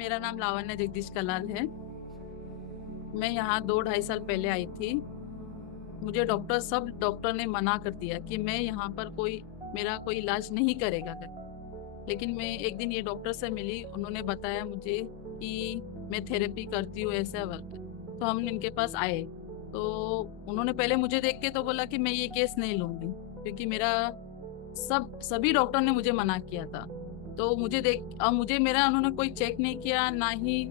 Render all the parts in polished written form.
मेरा नाम लावण्य जगदीश कलाल है। मैं यहाँ 2-2.5 साल पहले आई थी। मुझे सब डॉक्टर ने मना कर दिया कि मैं यहाँ पर मेरा कोई इलाज नहीं करेगा कर। लेकिन मैं एक दिन ये डॉक्टर से मिली, उन्होंने बताया मुझे कि मैं थेरेपी करती हूँ ऐसा वर्क। तो हम इनके पास आए। तो उन्होंने पहले मुझे देख के तो बोला कि मैं ये केस नहीं लूंगी, क्योंकि मेरा सभी डॉक्टर ने मुझे मना किया था। तो मुझे देख मुझे मेरा उन्होंने कोई चेक नहीं किया, ना ही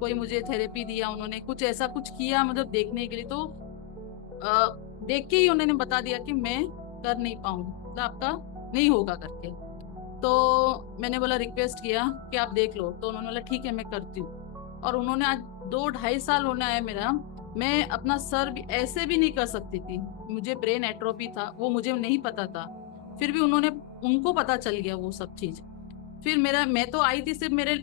कोई मुझे थेरेपी दिया, उन्होंने कुछ ऐसा कुछ किया मतलब देखने के लिए। तो देख के ही उन्होंने बता दिया कि मैं कर नहीं पाऊंगी, मतलब आपका नहीं होगा करके। तो मैंने बोला, रिक्वेस्ट किया कि आप देख लो। तो उन्होंने बोला ठीक है मैं करती हूँ। और उन्होंने आज 2-2.5 साल होने आया मेरा। मैं अपना सर भी ऐसे भी नहीं कर सकती थी। मुझे ब्रेन एट्रोफी था, वो मुझे नहीं पता था। फिर भी उनको पता चल गया वो सब चीज। फिर मैं तो आई थी सिर्फ मेरे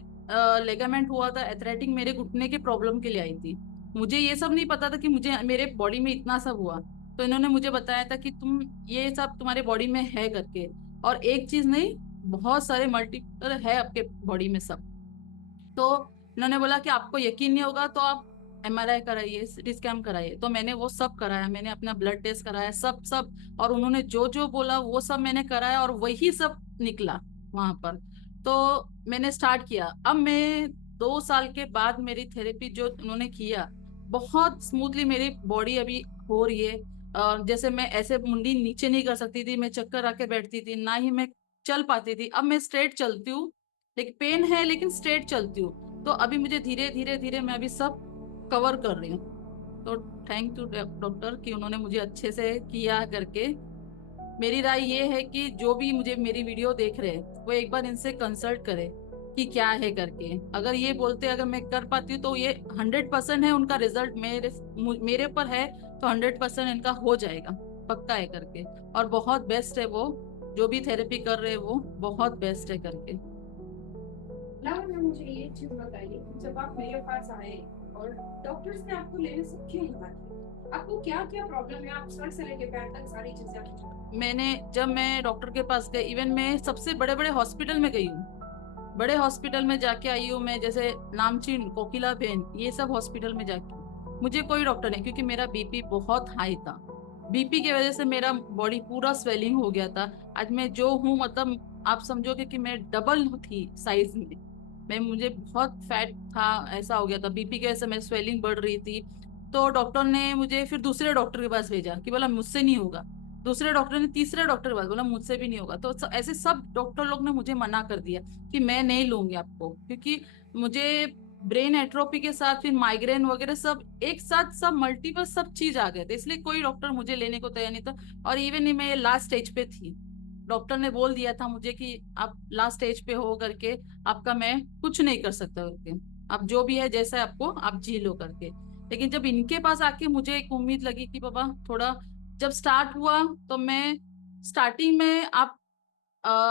लेगामेंट हुआ था एथलेटिक, मेरे घुटने के प्रॉब्लम के लिए आई थी। मुझे ये सब नहीं पता था कि मुझे मेरे बॉडी में इतना सब हुआ। तो इन्होंने मुझे बताया था कि तुम ये सब तुम्हारे बॉडी में है करके। और एक चीज नहीं, बहुत सारे मल्टीपल है आपके बॉडी में सब। तो इन्होंने बोला कि आपको यकीन नहीं होगा तो आप एमआरआई कराइए, सीटी स्कैन कराइए। तो मैंने वो सब कराया, मैंने अपना ब्लड टेस्ट कराया, सब सब। और उन्होंने जो जो बोला वो सब मैंने कराया और वही सब निकला वहां पर। तो मैंने स्टार्ट किया। अब मैं 2 साल के बाद मेरी थेरेपी जो उन्होंने किया, बहुत स्मूथली मेरी बॉडी अभी हो रही है। जैसे मैं ऐसे मुंडी नीचे नहीं कर सकती थी, मैं चक्कर आके बैठती थी, ना ही मैं चल पाती थी। अब मैं स्ट्रेट चलती हूँ, लेकिन पेन है लेकिन स्ट्रेट चलती हूँ। तो अभी मुझे धीरे धीरे धीरे मैं अभी सब कवर कर रही हूँ। तो थैंक यू डॉक्टर कि उन्होंने मुझे अच्छे से किया करके। मेरी राय ये है कि जो भी मुझे मेरी वीडियो देख रहे हैं वो एक बार इनसे कंसल्ट करे कि क्या है करके। अगर ये बोलते अगर मैं कर पाती हूँ तो ये 100% है उनका रिजल्ट मेरे ऊपर है। तो 100% इनका हो जाएगा, पक्का है करके। और बहुत बेस्ट है वो, जो भी थेरेपी कर रहे हैं वो बहुत बेस्ट है करके। लावण्य, मुझे ये चीज बताइए कि जब आप मेरे पास आए और डॉक्टर्स ने आपको लेने से क्यों मना किया? आपको क्या क्या प्रॉब्लम है? आप सर से लेके पैर तक सारी चीजें आप मुझे बताइए। जब मैं डॉक्टर के पास गई, इवन मैं सबसे बड़े बड़े हॉस्पिटल में गई हूँ, बड़े हॉस्पिटल में जाके आई हूँ मैं, जैसे नामचीन, कोकिला बेन, ये सब हॉस्पिटल में जाके मुझे कोई डॉक्टर नहीं, क्योंकि मेरा बीपी बहुत हाई था। बीपी की वजह से मेरा बॉडी पूरा स्वेलिंग हो गया था। आज मैं जो हूँ, मतलब आप समझोगे कि मैं डबल थी साइज में। मुझे बहुत फैट था, ऐसा हो गया था बीपी की वजह से, मेरी स्वेलिंग बढ़ रही थी। तो डॉक्टर ने मुझे फिर दूसरे डॉक्टर के पास भेजा कि बोला मुझसे नहीं होगा। दूसरे डॉक्टर ने तीसरे डॉक्टर के पास बोला मुझसे भी नहीं होगा। तो ऐसे सब डॉक्टर लोग ने मुझे मना कर दिया कि मैं नहीं लूंगी आपको, क्योंकि मुझे ब्रेन एट्रोफी के साथ फिर माइग्रेन वगैरह सब एक साथ, सब मल्टीपल सब चीज आ गए थे, इसलिए कोई डॉक्टर मुझे लेने को तैयार नहीं था। और इवन ही मैं लास्ट स्टेज पे थी। डॉक्टर ने बोल दिया था मुझे कि आप लास्ट स्टेज पे हो करके, आपका मैं कुछ नहीं कर सकता करके। आप जो भी है जैसा है आपको आप जी लो करके। लेकिन जब इनके पास आके मुझे एक उम्मीद लगी कि बाबा थोड़ा, जब स्टार्ट हुआ तो मैं स्टार्टिंग में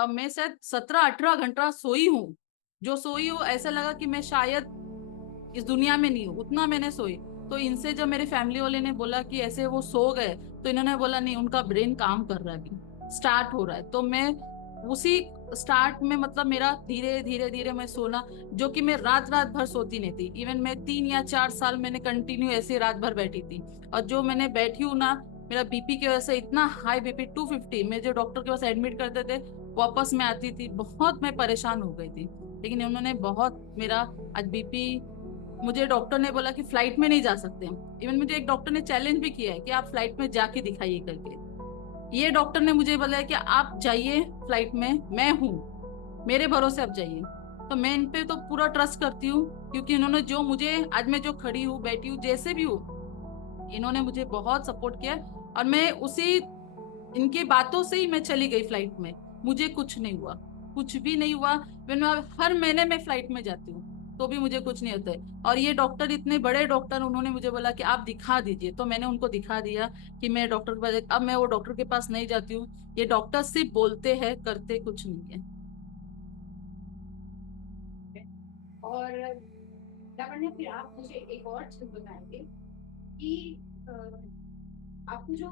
मैं शायद 17-18 घंटा सोई हूँ। जो सोई हूँ ऐसा लगा कि मैं शायद इस दुनिया में नहीं हूँ, उतना मैंने सोई। तो इनसे जब मेरे फैमिली वाले ने बोला कि ऐसे वो सो गए, तो इन्होंने बोला नहीं, उनका ब्रेन काम कर रहा है, अभी स्टार्ट हो रहा है। तो मैं उसी स्टार्ट में, मतलब मेरा धीरे धीरे धीरे मैं सोना, जो कि मैं रात रात भर सोती नहीं थी। इवन मैं 3 या 4 साल मैंने कंटिन्यू ऐसे रात भर बैठी थी। और जो मैंने बैठी हूँ ना, मेरा बीपी की वजह से इतना हाई बीपी 250, मैं जो डॉक्टर के पास एडमिट करते थे वापस में आती थी, बहुत मैं परेशान हो गई थी। लेकिन उन्होंने बहुत मेरा आज बीपी, मुझे डॉक्टर ने बोला कि फ्लाइट में नहीं जा सकते। इवन मुझे एक डॉक्टर ने चैलेंज भी किया है कि आप फ्लाइट में जाके दिखाइए करके। ये डॉक्टर ने मुझे बोला है कि आप जाइए फ्लाइट में, मैं हूँ, मेरे भरोसे आप जाइए। तो मैं इन पे तो पूरा ट्रस्ट करती हूँ, क्योंकि इन्होंने जो मुझे आज मैं जो खड़ी हूँ बैठी हूँ जैसे भी हूँ, इन्होंने मुझे बहुत सपोर्ट किया। और मैं उसी इनकी बातों से ही मैं चली गई फ्लाइट में। मुझे कुछ नहीं हुआ, कुछ भी नहीं हुआ। मैं हर महीने में फ्लाइट में जाती हूँ तो भी मुझे कुछ नहीं होता है। और ये डॉक्टर, इतने बड़े डॉक्टर, उन्होंने मुझे बोला कि आप दिखा दीजिए, तो मैंने उनको दिखा दिया कि मैं डॉक्टर के पास, अब मैं वो डॉक्टर के पास नहीं जाती हूँ। ये डॉक्टर सिर्फ बोलते हैं, करते कुछ नहीं है। और लावण्य, फिर आप मुझे एक और चीज बताएंगे कि आपको जो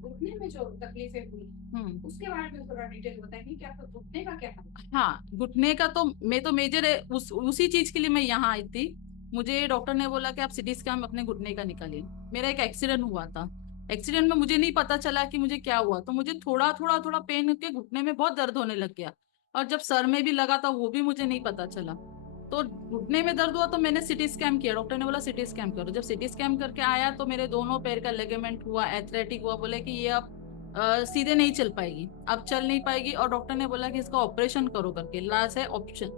घुटने में जो तकलीफें हुई उसके बारे में थोड़ा डिटेल बताएंगे कि आपका घुटने का क्या हाल है? हाँ, घुटने का तो मैं तो मेजर है उसी चीज के लिए मैं यहाँ आई थी। मुझे डॉक्टर ने बोला कि आप सिटी स्कैन अपने घुटने का निकालिए। मेरा एक एक्सीडेंट हुआ था। एक्सीडेंट में मुझे नहीं पता चला कि मुझे क्या हुआ, तो मुझे थोड़ा थोड़ा थोड़ा पेन के घुटने में बहुत दर्द होने लग गया। और जब सर में भी लगा था वो भी मुझे नहीं पता चला। तो घुटने में दर्द हुआ तो मैंने सिटी स्कैन किया। डॉक्टर ने बोला सिटी स्कैन करो। जब सिटी स्कैन करके आया तो मेरे दोनों पैर का लेगामेंट हुआ, एथलेटिक हुआ। बोले कि ये अब सीधे नहीं चल पाएगी, अब चल नहीं पाएगी। और डॉक्टर ने बोला कि इसका ऑपरेशन करो करके, लास्ट है ऑप्शन,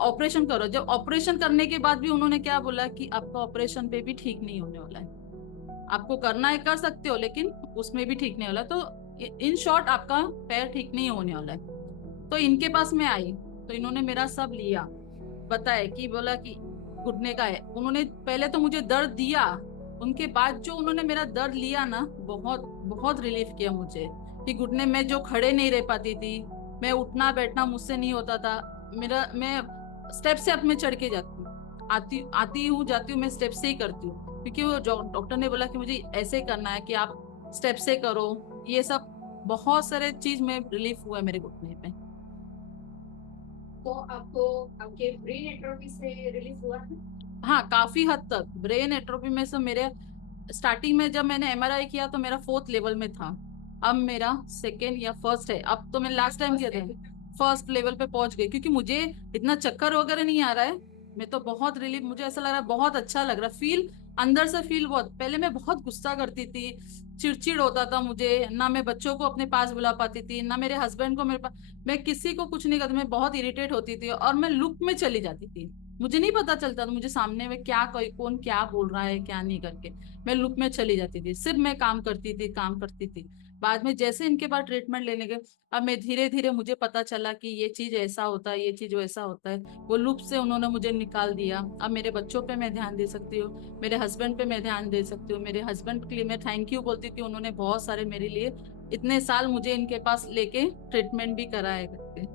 ऑपरेशन करो। जब ऑपरेशन करने के बाद भी उन्होंने क्या बोला कि आपका ऑपरेशन पे भी ठीक नहीं होने वाला है, आपको करना है कर सकते हो लेकिन उसमें भी ठीक नहीं वाला। तो इन शॉर्ट आपका पैर ठीक नहीं होने वाला है। तो इनके पास मैं आई तो इन्होंने मेरा सब लिया, बताया कि बोला कि घुटने का है। उन्होंने पहले तो मुझे दर्द दिया, उनके बाद जो उन्होंने मेरा दर्द लिया ना, बहुत बहुत रिलीफ किया मुझे। कि घुटने में जो खड़े नहीं रह पाती थी, मैं उठना बैठना मुझसे नहीं होता था। मेरा मैं स्टेप से अब मैं चढ़ के जाती हूँ, आती आती हूँ जाती हूँ, मैं स्टेप से ही करती हूँ। क्योंकि वो डॉक्टर ने बोला कि मुझे ऐसे करना है कि आप स्टेप से करो, ये सब बहुत सारे चीज में रिलीफ हुआ है मेरे घुटने में। तो आपको आपके ब्रेन एट्रोफी से रिलीफ हुआ है? हाँ, काफी हद तक ब्रेन एट्रोफी में से मेरे स्टार्टिंग में जब मैंने एमआरआई किया तो मेरा 4th लेवल में था। अब मेरा 2nd या 1st है। अब तो मैंने लास्ट टाइम किया था 1st लेवल पे पहुंच गई, क्योंकि मुझे इतना चक्कर वगैरह नहीं आ रहा है। मैं तो बहुत रिलीफ, मुझे ऐसा लग रहा है, बहुत अच्छा लग रहा है। फील अंदर से फील बहुत, पहले मैं बहुत गुस्सा करती थी, चिड़चिड़ होता था मुझे, ना मैं बच्चों को अपने पास बुला पाती थी, ना मेरे हस्बैंड को मेरे पास, मैं किसी को कुछ नहीं करती, मैं बहुत इरिटेट होती थी और मैं लुक में चली जाती थी। मुझे नहीं पता चलता था मुझे सामने में क्या, कोई कौन क्या बोल रहा है क्या नहीं करके। मैं लुक में चली जाती थी, सिर्फ मैं काम करती थी काम करती थी। बाद में जैसे इनके बाद ट्रीटमेंट लेने गए, अब मैं धीरे धीरे मुझे पता चला कि ये चीज ऐसा होता है, ये चीज वैसा होता है। वो लुप से उन्होंने मुझे निकाल दिया। अब मेरे बच्चों पे मैं ध्यान दे सकती हूँ, मेरे हस्बैंड पे मैं ध्यान दे सकती हूँ। मेरे हस्बैंड के लिए मैं थैंक यू बोलती हूँ कि उन्होंने बहुत सारे मेरे लिए इतने साल मुझे इनके पास लेके ट्रीटमेंट भी कराए करके।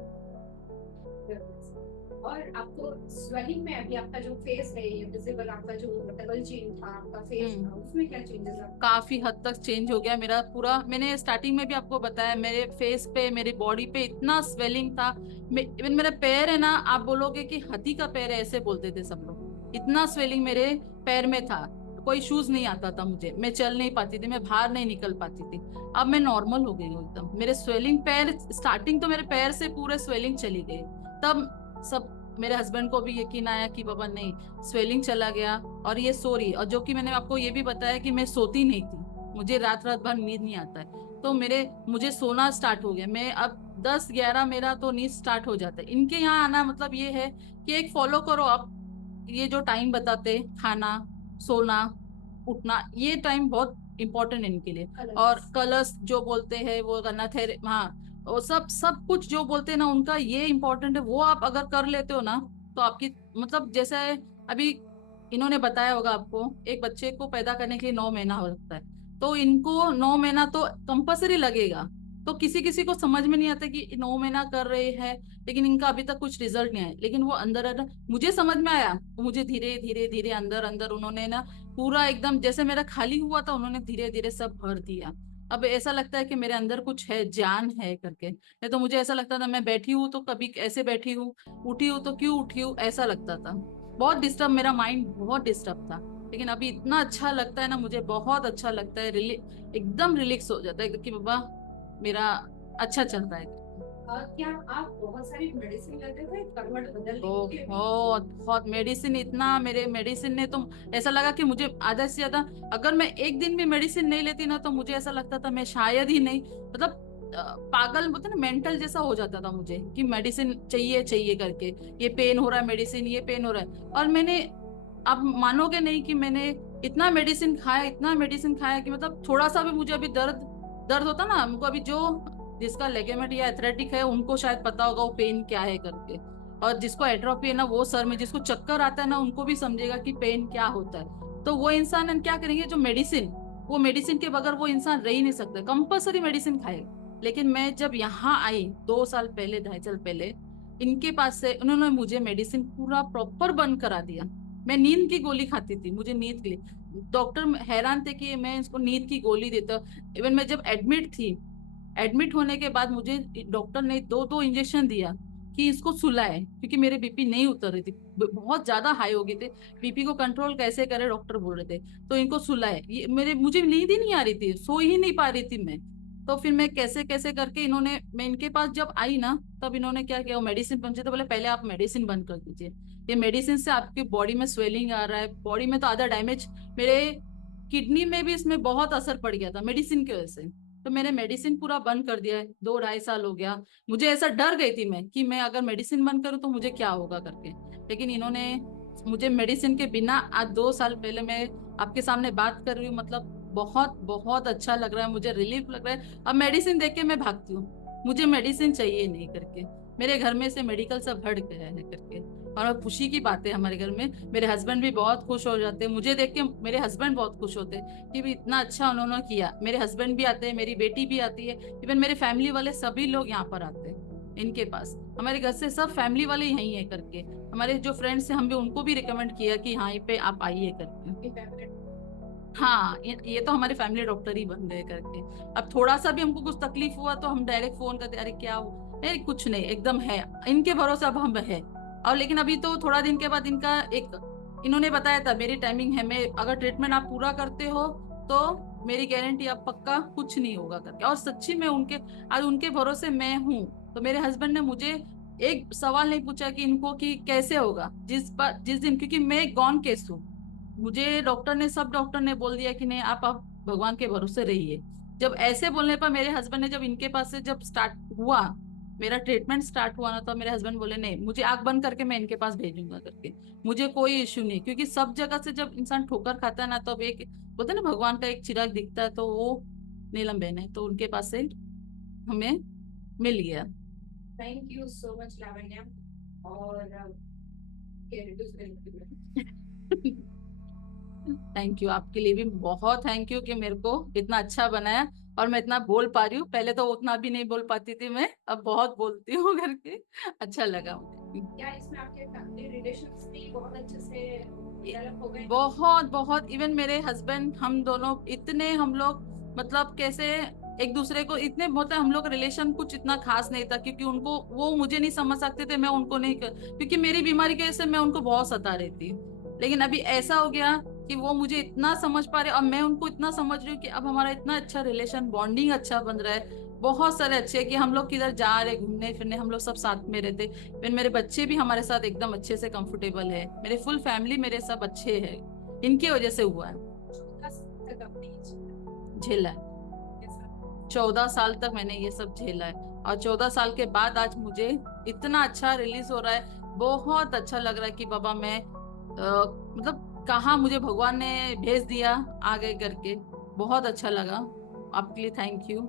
और आपको स्वेलिंग में अभी आपका जो फेस है ये विजिबल, आपका जो डबल चिन था, आपका फेस था, उसमें क्या चेंजेस आ? काफी हद तक चेंज हो गया मेरा पूरा। मैंने स्टार्टिंग में भी आपको बताया, मेरे फेस पे मेरी बॉडी पे इतना स्वेलिंग था। इवन मेरा पैर है ना, आप बोलोगे कि हाथी का पैर है ऐसे बोलते थे सब लोग। इतना स्वेलिंग मेरे पैर में था, कोई शूज नहीं आता था मुझे, मैं चल नहीं पाती थी, मैं बाहर नहीं निकल पाती थी। अब मैं नॉर्मल हो गई हूँ एकदम। मेरे स्वेलिंग पैर, स्टार्टिंग तो मेरे पैर से पूरे स्वेलिंग चली गई। तब सब मेरे हस्बैंड को भी यकीन आया कि बाबा नहीं, स्वेलिंग चला गया। और ये सो रही है, और जो कि मैंने आपको ये भी बताया कि मैं सोती नहीं थी, मुझे रात रात भर नींद नहीं आता है। तो मुझे सोना स्टार्ट हो गया। मैं अब 10-11 मेरा तो नींद स्टार्ट हो जाता है। इनके यहाँ आना मतलब ये है कि एक फॉलो करो आप, ये जो टाइम बताते, खाना, सोना, उठना, ये टाइम बहुत इंपॉर्टेंट है इनके लिए। और कलर्स जो बोलते हैं वो करना थे, हाँ, वो सब सब कुछ जो बोलते हैं ना उनका ये इंपॉर्टेंट है। वो आप अगर कर लेते हो ना तो आपकी, मतलब जैसे अभी इन्होंने बताया होगा आपको, एक बच्चे को पैदा करने के लिए 9 महीना हो लगता है, तो इनको 9 महीना तो कंपल्सरी लगेगा। तो किसी किसी को समझ में नहीं आता कि 9 महीना कर रहे हैं लेकिन इनका अभी तक कुछ रिजल्ट नहीं आया। लेकिन वो अंदर अंदर मुझे समझ में आया, मुझे धीरे धीरे धीरे अंदर अंदर उन्होंने ना पूरा एकदम जैसे मेरा खाली हुआ था, उन्होंने धीरे धीरे सब भर दिया। अब ऐसा लगता है कि मेरे अंदर कुछ है, जान है करके। नहीं तो मुझे ऐसा लगता था मैं बैठी हूँ तो कभी ऐसे बैठी हूँ, उठी हूँ तो क्यों उठी हूँ, ऐसा लगता था। बहुत डिस्टर्ब, मेरा माइंड बहुत डिस्टर्ब था। लेकिन अभी इतना अच्छा लगता है ना, मुझे बहुत अच्छा लगता है, एकदम रिलैक्स हो जाता है कि बाबा मेरा अच्छा चल रहा है। क्या आप बहुत सारी मेडिसिन लेते थे करवट बदलने के लिए? बहुत बहुत मेडिसिन, इतना मेरे मेडिसिन ने तो ऐसा लगा कि मुझे आधा से ज्यादा, अगर मैं एक दिन भी मेडिसिन नहीं लेती ना तो मुझे ऐसा लगता था मैं शायद ही नहीं, मतलब पागल बोलते ना, मेंटल जैसा हो जाता था मुझे कि मेडिसिन चाहिए चाहिए करके। ये पेन हो रहा है मेडिसिन, ये पेन हो रहा है। और मैंने, आप मानोगे नहीं कि मैंने इतना मेडिसिन खाया, इतना मेडिसिन खाया कि मतलब थोड़ा सा भी मुझे अभी दर्द दर्द होता ना हमको, अभी जो जिसका लेगेमेंट या एथलेटिक है उनको शायद पता होगा वो पेन क्या है करके। और जिसको एट्रोफी है ना वो सर में, जिसको चक्कर आता है ना उनको भी समझेगा कि पेन क्या होता है। तो वो इंसान हम क्या करेंगे, जो मेडिसिन, वो मेडिसिन के बगैर वो इंसान रह ही नहीं सकता, कंपल्सरी मेडिसिन खाएगा। लेकिन मैं जब यहाँ आई 2 साल पहले, 2.5 साल पहले, इनके पास से उन्होंने मुझे मेडिसिन पूरा प्रॉपर बंद करा दिया। मैं नींद की गोली खाती थी, मुझे नींद के लिए डॉक्टर हैरान थे कि मैं इसको नींद की गोली देता। इवन मैं जब एडमिट थी, एडमिट होने के बाद मुझे डॉक्टर ने दो दो इंजेक्शन दिया कि इसको सुलाए, क्योंकि मेरे बीपी नहीं उतर रही थी, बहुत ज्यादा हाई हो गए थे। बीपी को कंट्रोल कैसे करे डॉक्टर बोल रहे थे, तो इनको सुलाए। ये मेरे मुझे नींद ही नहीं आ रही थी, सो ही नहीं पा रही थी मैं। तो फिर मैं कैसे कैसे करके इन्होंने, मैं इनके पास जब आई ना, तब इन्होंने क्या किया, वो मेडिसिन पहुंचे तो बोले पहले आप मेडिसिन बंद कर दीजिए, ये मेडिसिन से आपकी बॉडी में स्वेलिंग आ रहा है, बॉडी में तो आधा डैमेज, मेरे किडनी में भी इसमें बहुत असर पड़ गया था मेडिसिन की वजह से। तो मैंने मेडिसिन पूरा बंद कर दिया है, 2 ढाई साल हो गया। मुझे ऐसा डर गई थी मैं कि मैं अगर मेडिसिन बंद करूँ तो मुझे क्या होगा करके, लेकिन इन्होंने मुझे मेडिसिन के बिना, आज 2 साल पहले मैं आपके सामने बात कर रही हूँ, मतलब बहुत बहुत अच्छा लग रहा है, मुझे रिलीफ लग रहा है। अब मेडिसिन देख के मैं भागती हूँ, मुझे मेडिसिन चाहिए नहीं करके, मेरे घर में से मेडिकल सब हट गया है करके। और खुशी की बात है हमारे घर में, मेरे हस्बैंड भी बहुत खुश हो जाते हैं मुझे देख के, मेरे हस्बैंड बहुत खुश होते हैं कि भी इतना अच्छा उन्होंने किया। मेरे हस्बैंड भी आते हैं, मेरी बेटी भी आती है, इवन मेरे फैमिली वाले सभी लोग यहाँ पर आते हैं इनके पास। हमारे घर से सब फैमिली वाले यहीं है करके, हमारे जो फ्रेंड्स हैं हम भी उनको भी रिकमेंड किया कि हाँ ये पे आप आइए करके। हाँ, ये तो हमारे फैमिली डॉक्टर ही बन गए करके। अब थोड़ा सा भी हमको कुछ तकलीफ हुआ तो हम डायरेक्ट फोन करते, अरे क्या हो, अरे कुछ नहीं, एकदम है, इनके भरोसे अब हम है। और लेकिन अभी तो थोड़ा दिन के बाद इनका एक, इन्होंने बताया था मेरी टाइमिंग है, मैं अगर ट्रीटमेंट आप पूरा करते हो तो मेरी गारंटी आप पक्का कुछ नहीं होगा करके। और सच्ची में उनके, आज उनके भरोसे मैं हूँ। तो मेरे हस्बैंड ने मुझे एक सवाल नहीं पूछा कि इनको कि कैसे होगा, जिस दिन, क्योंकि मैं एक गॉन केस हूँ, मुझे डॉक्टर ने, सब डॉक्टर ने बोल दिया कि नहीं आप भगवान के भरोसे रहिए। जब ऐसे बोलने पर मेरे हस्बैंड ने, जब इनके पास से जब स्टार्ट हुआ, मेरा ट्रीटमेंट स्टार्ट हुआ ना, तो मेरे हस्बैंड बोले नहीं, मुझे आंख बंद करके मैं इनके पास भेजूंगा करके, मुझे कोई इश्यू नहीं। क्योंकि सब जगह से जब इंसान ठोकर खाता है ना, तो अब एक बोलते हैं ना भगवान का एक चिराग दिखता है, तो वो नीलम बहन है, तो उनके पास से हमें मिल गया। Thank you so much Lavanya. और थैंक यू, आपके लिए भी बहुत थैंक यू कि मेरे को इतना अच्छा बनाया और मैं इतना बोल पा रही हूँ। पहले तो उतना भी नहीं बोल पाती थी मैं, अब बहुत बोलती हूँ करके, अच्छा लगा मुझे। क्या इसमें आपके फैमिली रिलेशंस भी बहुत अच्छे से डेवलप हो गए? बहुत बहुत, इवन मेरे हस्बैंड, हम दोनों इतने, हम लोग मतलब कैसे एक दूसरे को इतने, मतलब हम लोग रिलेशन कुछ इतना खास नहीं था, क्योंकि उनको, वो मुझे नहीं समझ सकते थे, मैं उनको नहीं क्योंकि मेरी बीमारी की वजह से मैं उनको बहुत सता रही थी। लेकिन अभी ऐसा हो गया कि वो मुझे इतना समझ पा रहे और मैं उनको इतना समझ रही हूँ कि अब हमारा इतना अच्छा रिलेशन, बॉन्डिंग अच्छा बन रहा है। बहुत सारे अच्छे कि हम लोग किधर जा रहे घूमने फिरने, हम लोग सब साथ में रहते। फिर मेरे बच्चे भी हमारे साथ एकदम अच्छे से कंफर्टेबल है, मेरे फुल फैमिली मेरे सब अच्छे है, इनकी वजह से हुआ है। 14 तक अपनी झेला है, 14 साल तक मैंने ये सब झेला है, और 14 साल के बाद आज मुझे इतना अच्छा रिलीज हो रहा है, बहुत अच्छा लग रहा है कि बाबा मैं मतलब कहाँ मुझे भगवान ने भेज दिया आगे करके, बहुत अच्छा लगा। आपके लिए थैंक यू।